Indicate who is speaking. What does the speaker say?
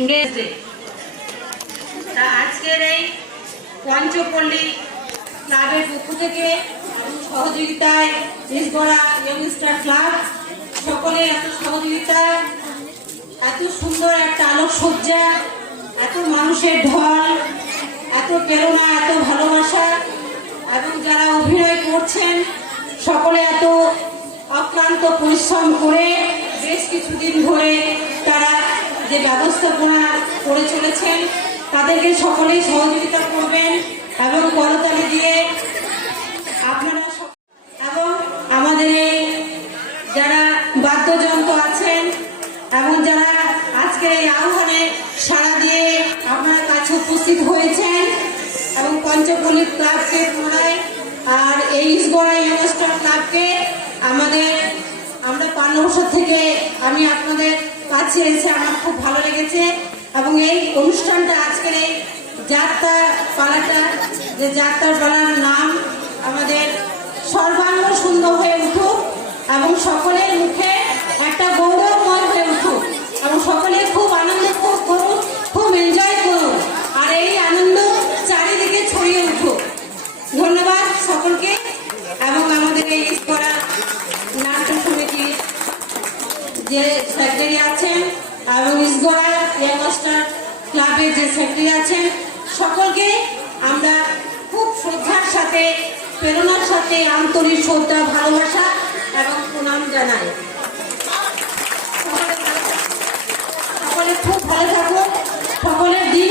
Speaker 1: ইংরেজি তা আজকের এই পঞ্চপল্লী ক্লাবের পক্ষ থেকে সহযোগিতায় ইসগড়া ইয়ংস্টার ক্লাব সকলের এত সহযোগিতা, এত সুন্দর একটা আলোকসজ্জা, এত মানুষের ঢল, এত প্রেরণা, এত ভালোবাসা, এবং যারা অভিনয় করছেন, সকলে এত অক্লান্ত পরিশ্রম করে বেশ কিছুদিন ধরে যে ব্যবস্থাপনা করে চলেছেন, তাদেরকে সকলেই সহযোগিতা করবেন এবং করতালি দিয়ে আপনারা এবং আমাদের এই যারা বাদ্যযন্ত্র আছেন এবং যারা আজকের এই আহ্বানে সাড়া দিয়ে আপনার কাছে উপস্থিত হয়েছেন এবং পঞ্চপল্লী ক্লাবকে পুনরায় আর এই ইসগড়া ইউনিভার্সিটার ক্লাবকে আমাদের, আমরা পান্নবসর থেকে আমি আপনাদের এসে আমার খুব ভালো লেগেছে এবং এই অনুষ্ঠানটা আজকের এই যাত্রা পালাটা, যে যাত্রা পালার নাম আমাদের সর্বাঙ্গ সুন্দর হয়ে উঠুক এবং সকলের মুখে যে সেক্রেটারি আছেন এবং ইসগোয়ার ইয়াংস্টার ক্লাবের যে সেক্রেটারি আছেন, সকলকে আমরা খুব শ্রদ্ধার সাথে, প্রেরণার সাথে, আন্তরিক শ্রদ্ধা, ভালোবাসা এবং প্রণাম জানাই। সকলে খুব ভালো থাকুন। সকলের দিন